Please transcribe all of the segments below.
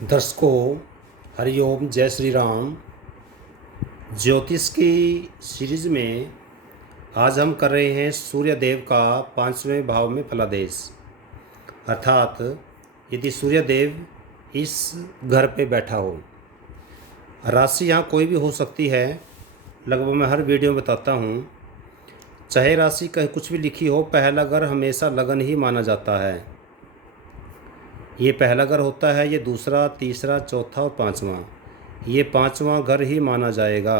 दर्शकों, हरिओम, जय श्री राम। ज्योतिष की सीरीज में आज हम कर रहे हैं सूर्य देव का 5वें भाव में फलादेश। अर्थात यदि सूर्य देव इस घर पे बैठा हो, राशि यहाँ कोई भी हो सकती है, लगभग मैं हर वीडियो में बताता हूँ। चाहे राशि कहीं कुछ भी लिखी हो, पहला घर हमेशा लगन ही माना जाता है। ये पहला घर होता है, ये दूसरा, तीसरा, चौथा और पांचवा, ये पांचवा घर ही माना जाएगा।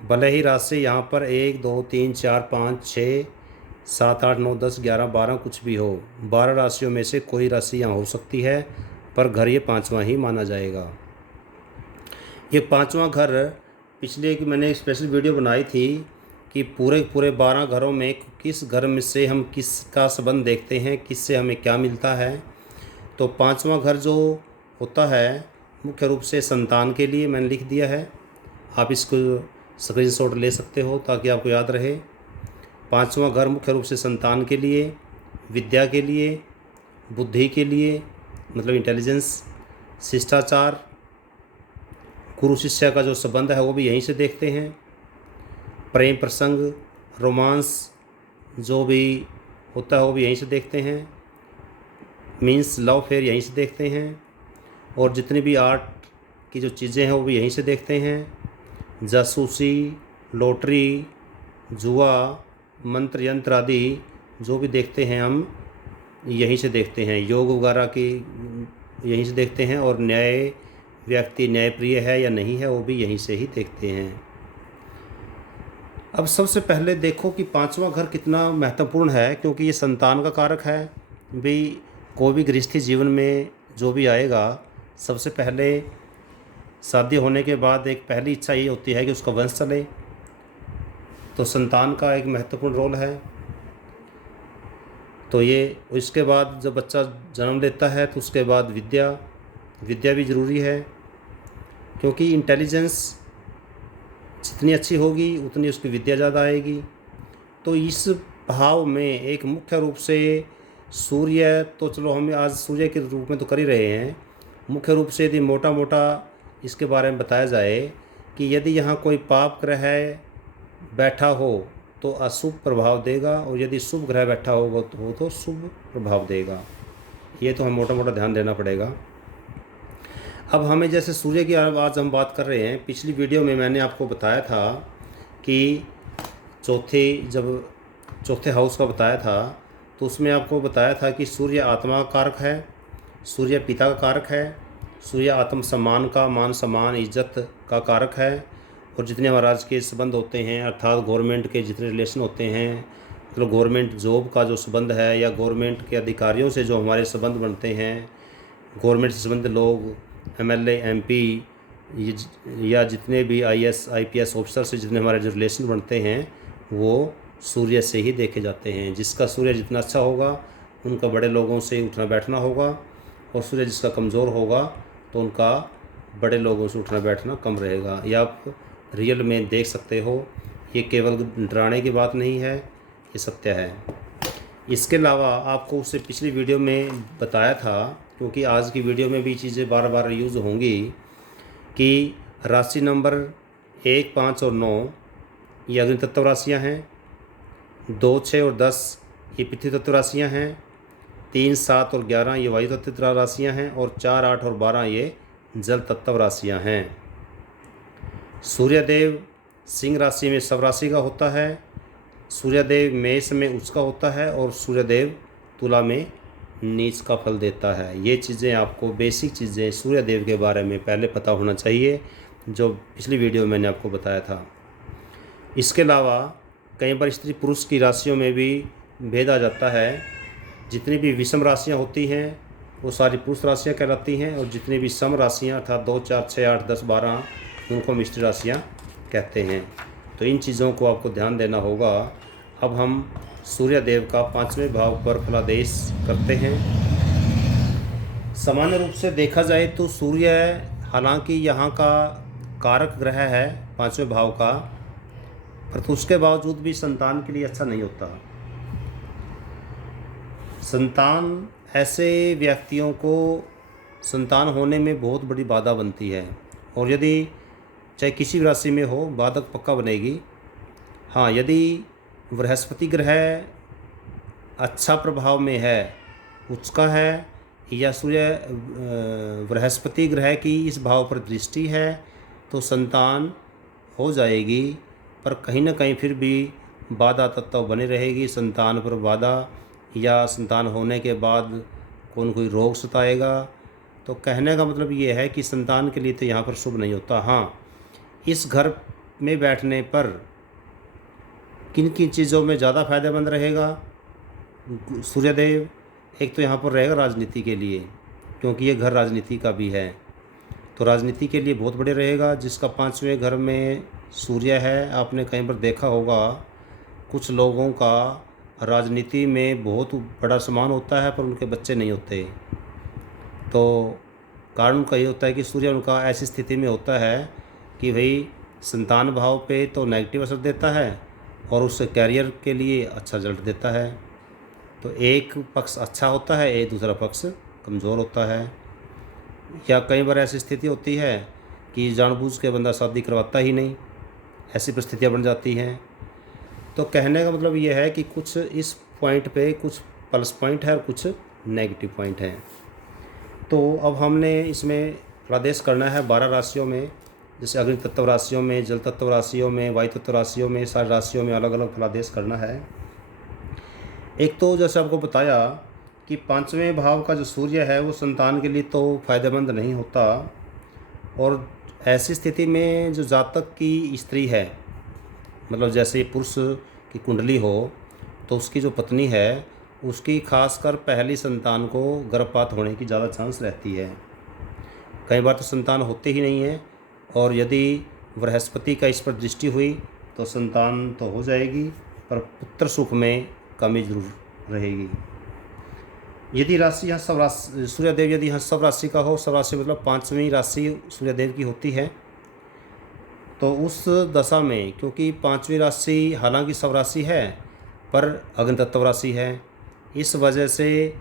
भले ही राशि यहाँ पर 1 2 3 4 5 6 7 8 9 10 11 12 कुछ भी हो, 12 राशियों में से कोई राशि यहाँ हो सकती है, पर घर ये पांचवा ही माना जाएगा। ये पांचवा घर पिछले की मैंने स्पेशल वीडियो बनाई थी कि पूरे 12 घरों में किस घर में से हम किसका संबंध देखते हैं, किससे हमें क्या मिलता है। तो पांचवा घर जो होता है मुख्य रूप से संतान के लिए मैंने लिख दिया है, आप इसको स्क्रीनशॉट ले सकते हो ताकि आपको याद रहे। पांचवा घर मुख्य रूप से संतान के लिए, विद्या के लिए, बुद्धि के लिए मतलब इंटेलिजेंस, शिष्टाचार, गुरु शिष्य का जो संबंध है वो भी यहीं से देखते हैं। प्रेम प्रसंग, रोमांस जो भी होता है वो भी यहीं से देखते हैं। मीन्स लव फेयर यहीं से देखते हैं। और जितनी भी आर्ट की जो चीज़ें हैं वो भी यहीं से देखते हैं। जासूसी, लॉटरी, जुआ, मंत्र यंत्र आदि जो भी देखते हैं हम यहीं से देखते हैं। योग वगैरह की यहीं से देखते हैं। और न्याय व्यक्ति न्यायप्रिय है या नहीं है वो भी यहीं से ही देखते हैं। अब सबसे पहले देखो कि पांचवा घर कितना महत्वपूर्ण है, क्योंकि ये संतान का कारक है। भी कोई भी गृहस्थी जीवन में जो भी आएगा, सबसे पहले शादी होने के बाद एक पहली इच्छा ये होती है कि उसका वंश चले। तो संतान का एक महत्वपूर्ण रोल है। तो ये इसके बाद जब बच्चा जन्म लेता है तो उसके बाद विद्या भी ज़रूरी है, क्योंकि इंटेलिजेंस जितनी अच्छी होगी उतनी उसकी विद्या ज़्यादा आएगी। तो इस भाव में एक मुख्य रूप से सूर्य, तो चलो हम आज सूर्य के रूप में तो कर ही रहे हैं। मुख्य रूप से यदि मोटा मोटा इसके बारे में बताया जाए कि यदि यहाँ कोई पाप ग्रह बैठा हो तो अशुभ प्रभाव देगा, और यदि शुभ ग्रह बैठा हो तो शुभ प्रभाव देगा। ये तो हम मोटा मोटा ध्यान देना पड़ेगा। अब हमें जैसे सूर्य की आज हम बात कर रहे हैं, पिछली वीडियो में मैंने आपको बताया था कि चौथे हाउस का बताया था, तो उसमें आपको बताया था कि सूर्य आत्मा का कारक है, सूर्य पिता का कारक है, सूर्य आत्म सम्मान का, मान सम्मान इज्जत का कारक है। और जितने हमारे राजकीय संबंध होते हैं, अर्थात गवर्नमेंट के जितने रिलेशन होते हैं, मतलब गवर्नमेंट जॉब का जो संबंध है या गवर्नमेंट के अधिकारियों से जो हमारे संबंध बनते हैं, गवर्नमेंट से संबंधित लोग, एमएलए, एमपी या जितने भी आईएएस आईपीएस ऑफिसर से जितने हमारे जो रिलेशन बनते हैं वो सूर्य से ही देखे जाते हैं। जिसका सूर्य जितना अच्छा होगा उनका बड़े लोगों से उठना बैठना होगा, और सूर्य जिसका कमज़ोर होगा तो उनका बड़े लोगों से उठना बैठना कम रहेगा। ये आप रियल में देख सकते हो, ये केवल डराने की बात नहीं है, ये सत्य है। इसके अलावा आपको उससे पिछली वीडियो में बताया था, क्योंकि आज की वीडियो में भी चीज़ें बार बार यूज़ होंगी, कि राशि नंबर 1 5 और 9 ये अग्नि तत्व राशियाँ हैं, 2 6 और 10 ये पृथ्वी तत्व राशियाँ हैं, 3 7 और 11 ये वायु तत्व राशियाँ हैं, और 4 8 और 12 ये जल तत्व राशियाँ हैं। सूर्यदेव सिंह राशि में सब राशि का होता है, सूर्यदेव मेष में उसका होता है, और सूर्यदेव तुला में नीच का फल देता है। ये चीज़ें आपको बेसिक चीज़ें सूर्यदेव के बारे में पहले पता होना चाहिए, जो पिछली वीडियो में मैंने आपको बताया था। इसके अलावा कई बार स्त्री पुरुष की राशियों में भी भेद आ जाता है। जितनी भी विषम राशियाँ होती हैं वो सारी पुरुष राशियाँ कहलाती हैं, और जितनी भी सम राशियाँ अर्थात 2 4 6 8 10 12 उनको हम स्त्री राशियाँ कहते हैं। तो इन चीज़ों को आपको ध्यान देना होगा। अब हम सूर्य देव का 5वें भाव पर फलादेश करते हैं। सामान्य रूप से देखा जाए तो सूर्य हालांकि यहाँ का कारक ग्रह है 5वें भाव का, पर उसके बावजूद भी संतान के लिए अच्छा नहीं होता। संतान ऐसे व्यक्तियों को संतान होने में बहुत बड़ी बाधा बनती है। और यदि चाहे किसी भी राशि में हो, बाधक पक्का बनेगी। हाँ, यदि बृहस्पति ग्रह अच्छा प्रभाव में है, उसका है, या सूर्य बृहस्पति ग्रह की इस भाव पर दृष्टि है, तो संतान हो जाएगी। पर कहीं ना कहीं फिर भी बाधा तत्व बनी रहेगी। संतान पर बाधा, या संतान होने के बाद कोई रोग सताएगा। तो कहने का मतलब ये है कि संतान के लिए तो यहाँ पर शुभ नहीं होता। हाँ, इस घर में बैठने पर किन किन चीज़ों में ज़्यादा फायदेमंद रहेगा सूर्यदेव? एक तो यहाँ पर रहेगा राजनीति के लिए, क्योंकि ये घर राजनीति का भी है, तो राजनीति के लिए बहुत बढ़िया रहेगा। जिसका 5वें घर में सूर्य है, आपने कहीं पर देखा होगा कुछ लोगों का राजनीति में बहुत बड़ा सम्मान होता है पर उनके बच्चे नहीं होते। तो कारण उनका ये होता है कि सूर्य उनका ऐसी स्थिति में होता है कि भाई संतान भाव पे तो नेगेटिव असर देता है और उससे कैरियर के लिए अच्छा रिजल्ट देता है। तो एक पक्ष अच्छा होता है, एक दूसरा पक्ष कमज़ोर होता है। या कई बार ऐसी स्थिति होती है कि जानबूझ के बंदा शादी करवाता ही नहीं, ऐसी परिस्थितियाँ बन जाती हैं। तो कहने का मतलब ये है कि कुछ इस पॉइंट पे कुछ प्लस पॉइंट है और कुछ नेगेटिव पॉइंट है। तो अब हमने इसमें प्रदेश करना है 12 राशियों में, जैसे अग्नि तत्व राशियों में, जल तत्व राशियों में, वायु तत्व राशियों में, सारी राशियों में अलग अलग फलादेश करना है। एक तो जैसे आपको बताया कि 5वें भाव का जो सूर्य है वो संतान के लिए तो फायदेमंद नहीं होता। और ऐसी स्थिति में जो जातक की स्त्री है, मतलब जैसे पुरुष की कुंडली हो, तो उसकी जो पत्नी है उसकी खासकर पहली संतान को गर्भपात होने की ज़्यादा चांस रहती है। कई बार तो संतान होते ही नहीं है, और यदि बृहस्पति का इस पर दृष्टि हुई तो संतान तो हो जाएगी, पर पुत्र सुख में कमी जरूर रहेगी। यदि राशि यहाँ सब राशि सूर्यदेव यदि यहाँ सब राशि का हो, सब राशि मतलब 5वीं राशि सूर्यदेव की होती है, तो उस दशा में, क्योंकि 5वीं राशि हालांकि सब राशि है पर अग्नि तत्व राशि है, इस वजह से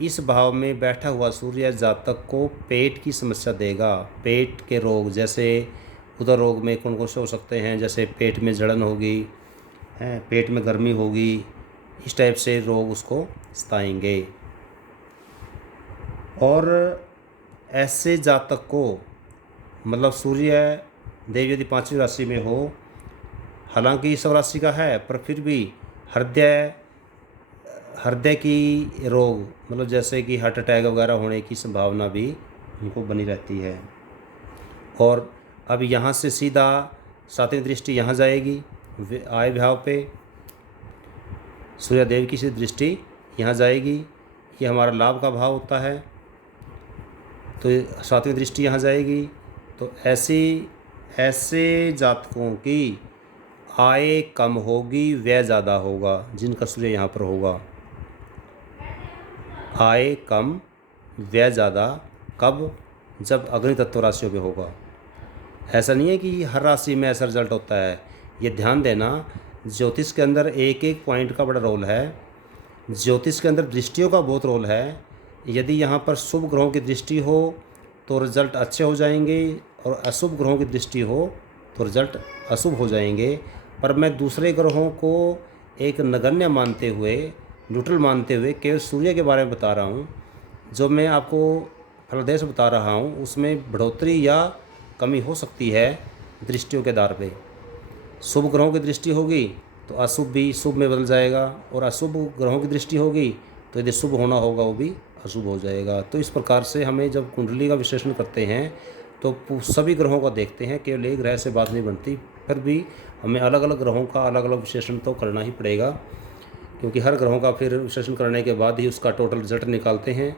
इस भाव में बैठा हुआ सूर्य जातक को पेट की समस्या देगा। पेट के रोग, जैसे उदर रोग में कौन कौन से हो सकते हैं, जैसे पेट में जलन होगी, पेट में गर्मी होगी, इस टाइप से रोग उसको सताएंगे। और ऐसे जातक को, मतलब सूर्य देव यदि 5वीं राशि में हो, हालांकि सब राशि का है पर फिर भी हृदय की रोग, मतलब जैसे कि हार्ट अटैक वगैरह होने की संभावना भी उनको बनी रहती है। और अब यहाँ से सीधा 7वीं दृष्टि यहाँ जाएगी आय भाव पे, सूर्यदेव की सीधी दृष्टि यहाँ जाएगी। ये हमारा लाभ का भाव होता है, तो 7वीं दृष्टि यहाँ जाएगी। तो ऐसे जातकों की आय कम होगी, व्यय ज़्यादा होगा। जिनका सूर्य यहाँ पर होगा, आय कम व्यय ज़्यादा। कब? जब अग्नि तत्व राशियों पे होगा। ऐसा नहीं है कि हर राशि में ऐसा रिजल्ट होता है। ये ध्यान देना, ज्योतिष के अंदर एक एक पॉइंट का बड़ा रोल है। ज्योतिष के अंदर दृष्टियों का बहुत रोल है। यदि यहाँ पर शुभ ग्रहों की दृष्टि हो तो रिजल्ट अच्छे हो जाएंगे, और अशुभ ग्रहों की दृष्टि हो तो रिजल्ट अशुभ हो जाएंगे। पर मैं दूसरे ग्रहों को एक नगण्य मानते हुए, न्यूट्रल मानते हुए केवल सूर्य के बारे में बता रहा हूँ। जो मैं आपको फलादेश बता रहा हूँ उसमें बढ़ोतरी या कमी हो सकती है दृष्टियों के आधार पे। शुभ ग्रहों की दृष्टि होगी तो अशुभ भी शुभ में बदल जाएगा, और अशुभ ग्रहों की दृष्टि होगी तो यदि शुभ होना होगा वो भी अशुभ हो जाएगा। तो इस प्रकार से हमें जब कुंडली का विश्लेषण करते हैं तो सभी ग्रहों का देखते हैं, केवल एक ग्रह से बात नहीं बनती। फिर भी हमें अलग अलग ग्रहों का अलग अलग विश्लेषण तो करना ही पड़ेगा, क्योंकि हर ग्रहों का फिर विश्लेषण करने के बाद ही उसका टोटल रिजल्ट निकालते हैं।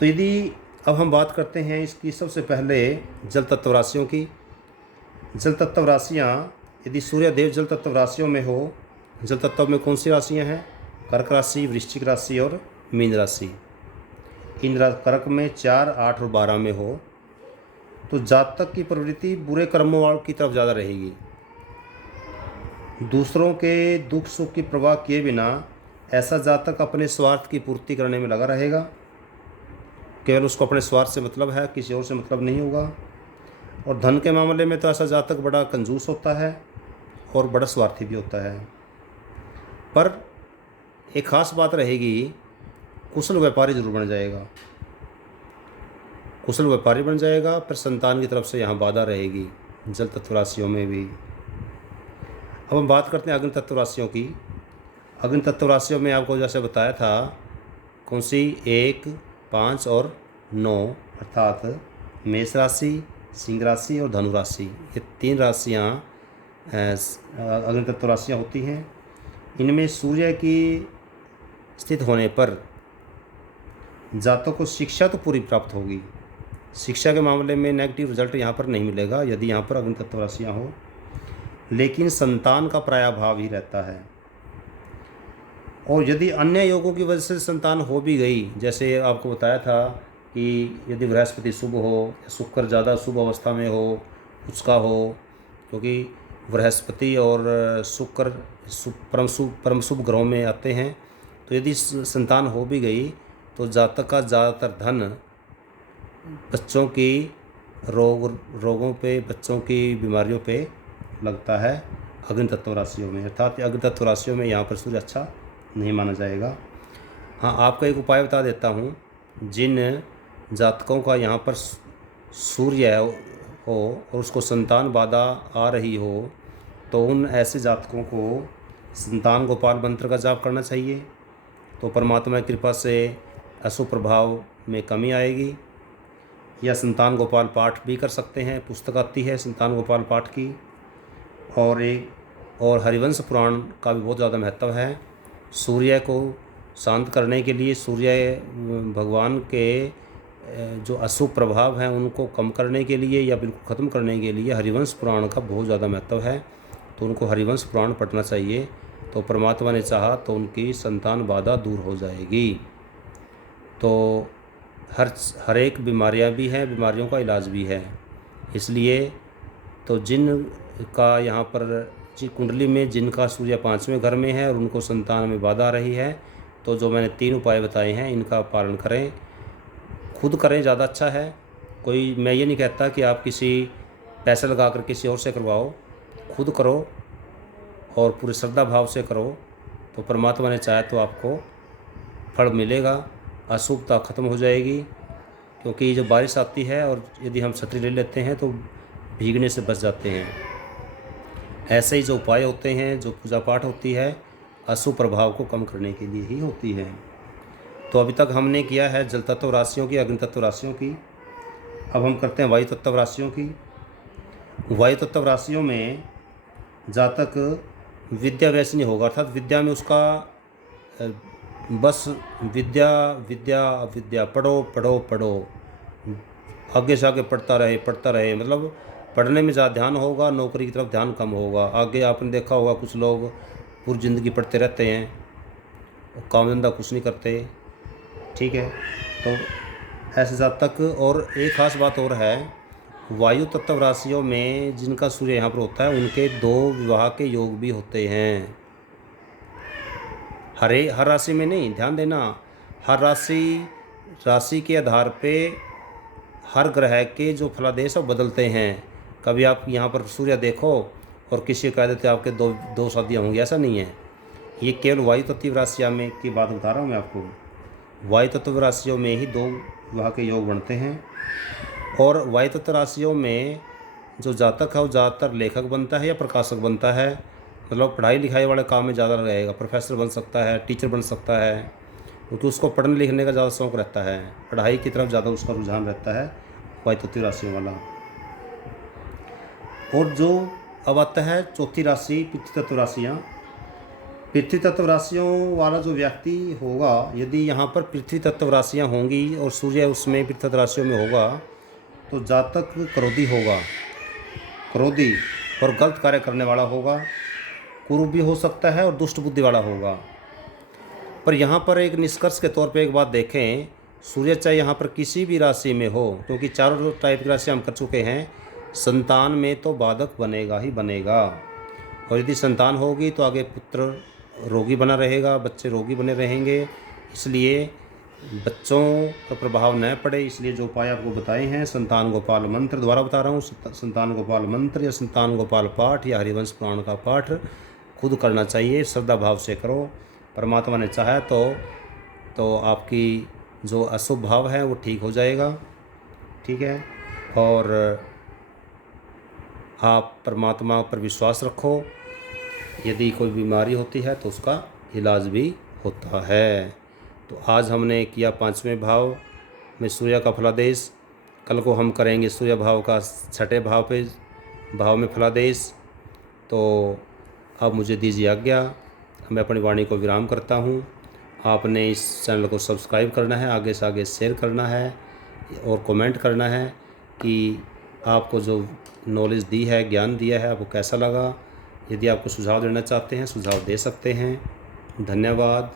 तो यदि अब हम बात करते हैं इसकी सबसे पहले जल तत्व राशियों की। जल तत्व राशियाँ, यदि सूर्यदेव जल तत्व राशियों में हो, जल तत्व में कौन सी राशियाँ हैं? कर्क राशि, वृश्चिक राशि और मीन राशि। इन कर्क में 4, 8 और 12 में हो तो जातक की प्रवृत्ति बुरे कर्मों की तरफ ज़्यादा रहेगी। दूसरों के दुख सुख की परवाह किए बिना ऐसा जातक अपने स्वार्थ की पूर्ति करने में लगा रहेगा। केवल उसको अपने स्वार्थ से मतलब है, किसी और से मतलब नहीं होगा। और धन के मामले में तो ऐसा जातक बड़ा कंजूस होता है और बड़ा स्वार्थी भी होता है। पर एक ख़ास बात रहेगी, कुशल व्यापारी जरूर बन जाएगा, कुशल व्यापारी बन जाएगा, पर संतान की तरफ से यहाँ बाधा रहेगी जल तत्व राशियों में भी। अब हम बात करते हैं अग्नि तत्व राशियों की। अग्नि तत्व राशियों में आपको जैसे बताया था, कौन सी 1, 5 और 9, अर्थात मेष राशि, सिंह राशि और धनु राशि, ये 3 राशियाँ अग्नि तत्व राशियाँ होती हैं। इनमें सूर्य की स्थित होने पर जातकों को शिक्षा तो पूरी प्राप्त होगी। शिक्षा के मामले में नेगेटिव रिजल्ट यहाँ पर नहीं मिलेगा यदि यहाँ पर अग्नि तत्व राशियाँ हो, लेकिन संतान का प्रायाभाव ही रहता है। और यदि अन्य योगों की वजह से संतान हो भी गई, जैसे आपको बताया था कि यदि बृहस्पति शुभ हो, शुक्र ज़्यादा शुभ अवस्था में हो, उसका हो, क्योंकि बृहस्पति और शुक्र परम शुभ ग्रहों में आते हैं, तो यदि संतान हो भी गई तो जातक का ज़्यादातर धन बच्चों की रोगों पे, बच्चों की बीमारियों पे लगता है अग्नि तत्व राशियों में, अर्थात अग्नि तत्व राशियों में यहाँ पर सूर्य अच्छा नहीं माना जाएगा। हाँ, आपको एक उपाय बता देता हूँ। जिन जातकों का यहाँ पर सूर्य हो और उसको संतान बाधा आ रही हो, तो उन ऐसे जातकों को संतान गोपाल मंत्र का जाप करना चाहिए, तो परमात्मा की कृपा से अशुभ प्रभाव में कमी आएगी। या संतान गोपाल पाठ भी कर सकते हैं, पुस्तक आती है संतान गोपाल पाठ की। और हरिवंश पुराण का भी बहुत ज़्यादा महत्व है। सूर्य को शांत करने के लिए, सूर्य भगवान के जो अशुभ प्रभाव हैं उनको कम करने के लिए या बिल्कुल ख़त्म करने के लिए हरिवंश पुराण का बहुत ज़्यादा महत्व है, तो उनको हरिवंश पुराण पढ़ना चाहिए। तो परमात्मा ने चाहा तो उनकी संतान बाधा दूर हो जाएगी। तो हर एक बीमारियां भी हैं, बीमारियों का इलाज भी है। इसलिए तो जिन का यहाँ पर कुंडली में जिनका सूर्य 5वें घर में है और उनको संतान में बाधा आ रही है, तो जो मैंने 3 उपाय बताए हैं इनका पालन करें, खुद करें, ज़्यादा अच्छा है। मैं ये नहीं कहता कि आप किसी पैसे लगा कर किसी और से करवाओ, खुद करो और पूरी श्रद्धा भाव से करो, तो परमात्मा ने चाहे तो आपको फल मिलेगा, अशुभता खत्म हो जाएगी। क्योंकि जब बारिश आती है और यदि हम छतरी ले लेते हैं तो भीगने से बच जाते हैं। ऐसे ही जो उपाय होते हैं, जो पूजा पाठ होती है, अशुभ प्रभाव को कम करने के लिए ही होती है। तो अभी तक हमने किया है जल तत्व राशियों की, अग्नि तत्व राशियों की। अब हम करते हैं वायु तत्व राशियों की। वायु तत्व राशियों में जातक विद्या वैसे नहीं होगा, अर्थात विद्या में उसका बस विद्या विद्या विद्या, पढ़ो पढ़ो पढ़ो, आगे से आगे पढ़ता रहे, मतलब पढ़ने में ज़्यादा ध्यान होगा, नौकरी की तरफ ध्यान कम होगा। आगे आपने देखा होगा कुछ लोग पूरी ज़िंदगी पढ़ते रहते हैं, काम धंधा कुछ नहीं करते, ठीक है। तो ऐसे जातक, और एक ख़ास बात और है, वायु तत्व राशियों में जिनका सूर्य यहाँ पर होता है उनके 2 विवाह के योग भी होते हैं। हर राशि में नहीं, ध्यान देना, हर राशि के आधार पे हर ग्रह के जो फलादेश बदलते हैं। कभी आप यहाँ पर सूर्य देखो और किसी कह देते आपके दो शादियाँ होंगी, ऐसा नहीं है। ये केवल वायु तत्व राशियों में की बात बता रहा हूँ मैं आपको। वायु तत्व राशियों में ही 2 विवाह के योग बनते हैं। और वायु तत्व राशियों में जो जातक है वो ज़्यादातर लेखक बनता है या प्रकाशक बनता है, मतलब पढ़ाई लिखाई वाले काम में ज़्यादा रहेगा। प्रोफेसर बन सकता है, टीचर बन सकता है, क्योंकि उसको पढ़ने लिखने का ज़्यादा शौक़ रहता है, पढ़ाई की तरफ ज़्यादा उसका रुझान रहता है वायु तत्व राशियों वाला। और जो अब आता है चौथी राशि पृथ्वी तत्व राशियाँ। पृथ्वी तत्व राशियों वाला जो व्यक्ति होगा, यदि यहाँ पर पृथ्वी तत्व राशियाँ होंगी और सूर्य उसमें पृथ्वी तत्व राशियों में होगा, तो जातक क्रोधी होगा, क्रोधी और गलत कार्य करने वाला होगा, कुरूप भी हो सकता है और दुष्ट बुद्धि वाला होगा। पर यहाँ पर एक निष्कर्ष के तौर पे एक बात देखें, सूर्य चाहे यहाँ पर किसी भी राशि में हो, क्योंकि 4 टाइप की राशि हम कर चुके हैं, संतान में तो बाधक बनेगा ही बनेगा। और यदि संतान होगी तो आगे पुत्र रोगी बना रहेगा, बच्चे रोगी बने रहेंगे। इसलिए बच्चों का प्रभाव न पड़े, इसलिए जो उपाय आपको बताए हैं संतान गोपाल मंत्र द्वारा बता रहा हूँ। संतान गोपाल मंत्र या संतान गोपाल पाठ या हरिवंश पुराण का पाठ खुद करना चाहिए, श्रद्धा भाव से करो। परमात्मा ने चाहा तो आपकी जो अशुभ भाव है वो ठीक हो जाएगा, ठीक है। और आप परमात्मा पर विश्वास रखो, यदि कोई बीमारी होती है तो उसका इलाज भी होता है। तो आज हमने किया 5वें भाव में सूर्य का फलादेश, कल को हम करेंगे सूर्य भाव का 6ठे भाव में फलादेश। तो अब मुझे दीजिए आज्ञा, मैं अपनी वाणी को विराम करता हूँ। आपने इस चैनल को सब्सक्राइब करना है, आगे से आगे शेयर करना है और कमेंट करना है कि आपको जो नॉलेज दी है, ज्ञान दिया है, आपको कैसा लगा। यदि आपको सुझाव देना चाहते हैं, सुझाव दे सकते हैं। धन्यवाद।